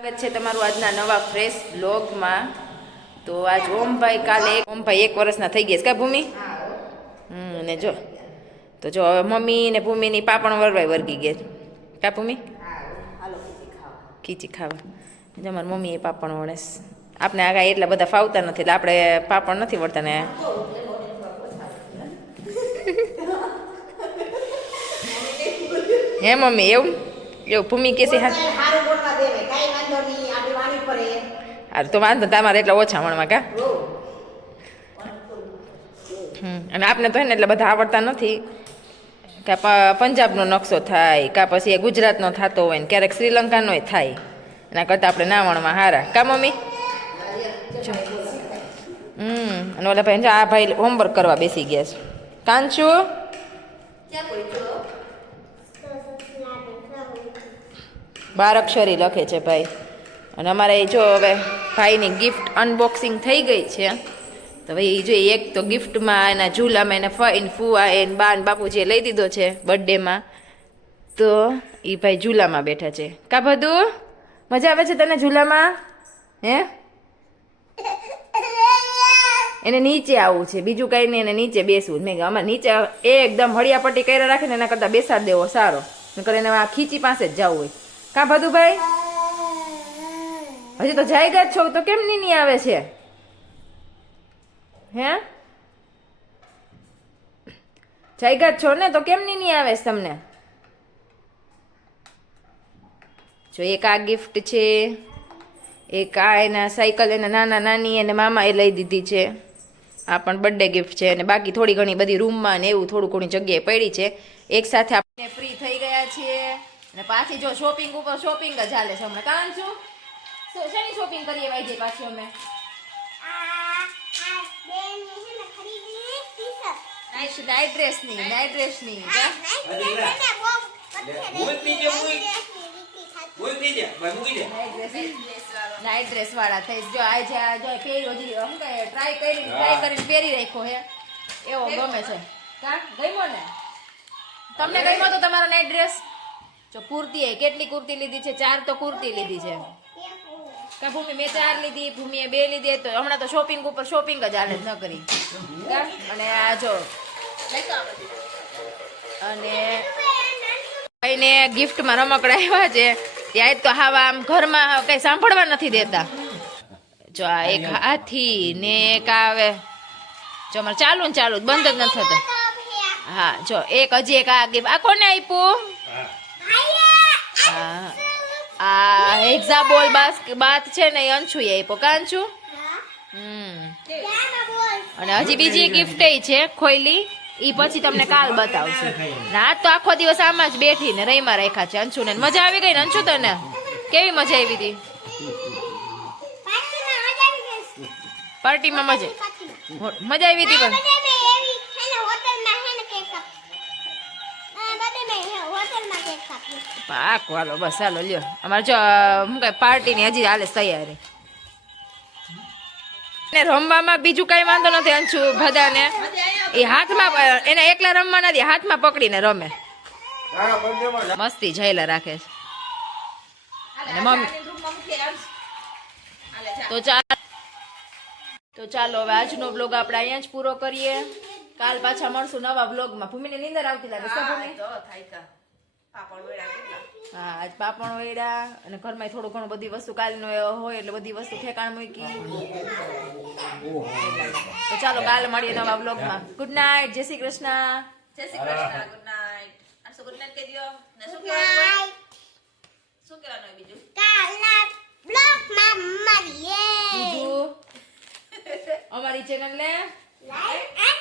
સ્વાગત છે તમારું આજના નવા ફ્રેશ બ્લોગમાં। તો આજ ઓમભાઈ 1 વર્ષના થઈ ગયા છે કા ભૂમિ? ને જો તો જો હવે મમ્મી ને ભૂમિની પાપણ વર્ગી ગયા કા ભૂમિ? ખીચી ખાવા જો મારી મમ્મી એ પાપણ વળે આપણે આગા એટલા બધા ફાવતા નથી એટલે આપણે પાપણ નથી વળતા ને હે મમ્મી એવું ભૂમિ કે છે હા તો વાંધો તમારે એટલા ઓછા વણવા કા અને આપણે તો હે ને એટલે બધા આવડતા નથી કા પંજાબનો નકશો થાય કા પછી ગુજરાતનો થતો હોય ને ક્યારેક શ્રીલંકાનોય થાય એના કરતાં આપણે ના વણવા હારા કા મમ્મી? અને ઓલા ભાઈ આ ભાઈ હોમવર્ક કરવા બેસી ગયા છે કાંચુ બાર અક્ષરી લખે છે ભાઈ અને અમારે જો હવે ભાઈની ગિફ્ટ અનબોક્સિંગ થઈ ગઈ છે તો ભાઈ જો એક તો ગિફ્ટમાં એના ઝૂલામાં એને ફઈન ફુવા એને બાન બાપુજીએ લઈ દીધો છે બર્થડેમાં તો એ ભાઈ ઝૂલામાં બેઠા છે કા બધું મજા આવે છે તને ઝૂલામાં હે એને નીચે આવવું છે બીજું કાંઈ નહીં એને નીચે બેસવું મેં અમારે નીચે એકદમ હળિયા પટ્ટી કર્યા રાખે ને એના કરતાં બેસાડ દેવો સારો નકર એને આ ખીચી પાસે જ જવું હોય કા ભાદુભાઈ હજી તો જાયગા જ છો તો કેમ નહીં આવે છે હે જાયગા જ છો ને તો કેમ નહીં આવે છે તમને જો એક આ ગિફ્ટ છે એક આ એના સાયકલ એના નાના નાની એને મામા એ લઈ દીધી છે આ પણ બર્થડે ગિફ્ટ છે અને બાકી થોડી ઘણી બધી રૂમમાં ને એવું થોડું ઘણી જગ્યાએ પડી છે એક સાથે આપણે ફ્રી થઈ ગયા છીએ અને પાછી જો શોપિંગ ઉપર શોપિંગ જ હાલે છે હમણાં કાં છું શેની શોપિંગ કરીએ ભાઈ પાછી અમે નાઇટ ડ્રેસની નાઇટ ડ્રેસ વાળા થઈ જો આજે ટ્રાય કરીને પહેરી રાખ્યો હે એવો ગમે છે કા ગમ્યો ને તમને ગમ્યો તો તમારો નાઇટ ડ્રેસ જો કુર્તી કેટલી કુર્તી લીધી છે 4 તો કુર્તી લીધી છે કા ભૂમિ મેં 4 લીધી ભૂમિએ 2 લીધી તો હમણાં તો શોપિંગ ઉપર શોપિંગ જ હાલે ન કરી અને આ જો અને ભાઈને ગિફ્ટમાં રમકડા આવ્યા છે ત્યાં તો હાવા આમ ઘરમાં કઈ સાંભળવા નથી દેતા જો આ એક હાથી ને એક આવે જો અમારે ચાલુ ને ચાલુ બંધ જ નથી થતો હા જો એક હજી એક આ ગિફ્ટ આ કોને આપ્યું આ હેક્ઝાબોલ બાત છે ને એ અંશુ આપ્યો કાંચુ અને હજી બીજી ગિફ્ટ છે ખોઈલી ઈ પછી તમને કાલ બતાવશું રાત તો આખો દિવસ આમાં જ બેઠીને રહીમાં રાખ્યા છે અંશુ ને મજા આવી ગઈ ને અંશુ તને કેવી મજા આવી હતી પાર્ટીમાં મજા આવી હતી પણ પાકો હાલો બસ ચાલો લ્યો અમારે જો શું કઈ પાર્ટીની હજી હાલે તૈયારી ને રમવામાં બીજું કઈ વાંધો નથી અંશુ બધાને એ હાથમાં એને એકલા રમવા નથી હાથમાં પકડીને રમે મસ્તી જયલા રાખે છે અને મમ્મી તો ચાલો હવે આજનો બ્લોગ આપણે અહીંયા જ પૂરો કરીએ કાલ પાછા મળશું નવા બ્લોગમાં ભૂમિની નીંદર આવતી લાગે છે ભૂમિ હા આજ પાપણ વેડા અને ઘરમાં થોડું ઘણું બધી વસ્તુ કાલનો હોય એટલે બધી વસ્તુ ઠેકાણ મૂકી તો ચાલો કાલે મળીએ નવા બ્લોગમાં ગુડ નાઇટ જય Shri Krishna good night good night કહી દો ને શું કહેવાનું બીજું કાલના બ્લોગમાં મળીએ બીજું અમારી ચેનલ ને લાઈક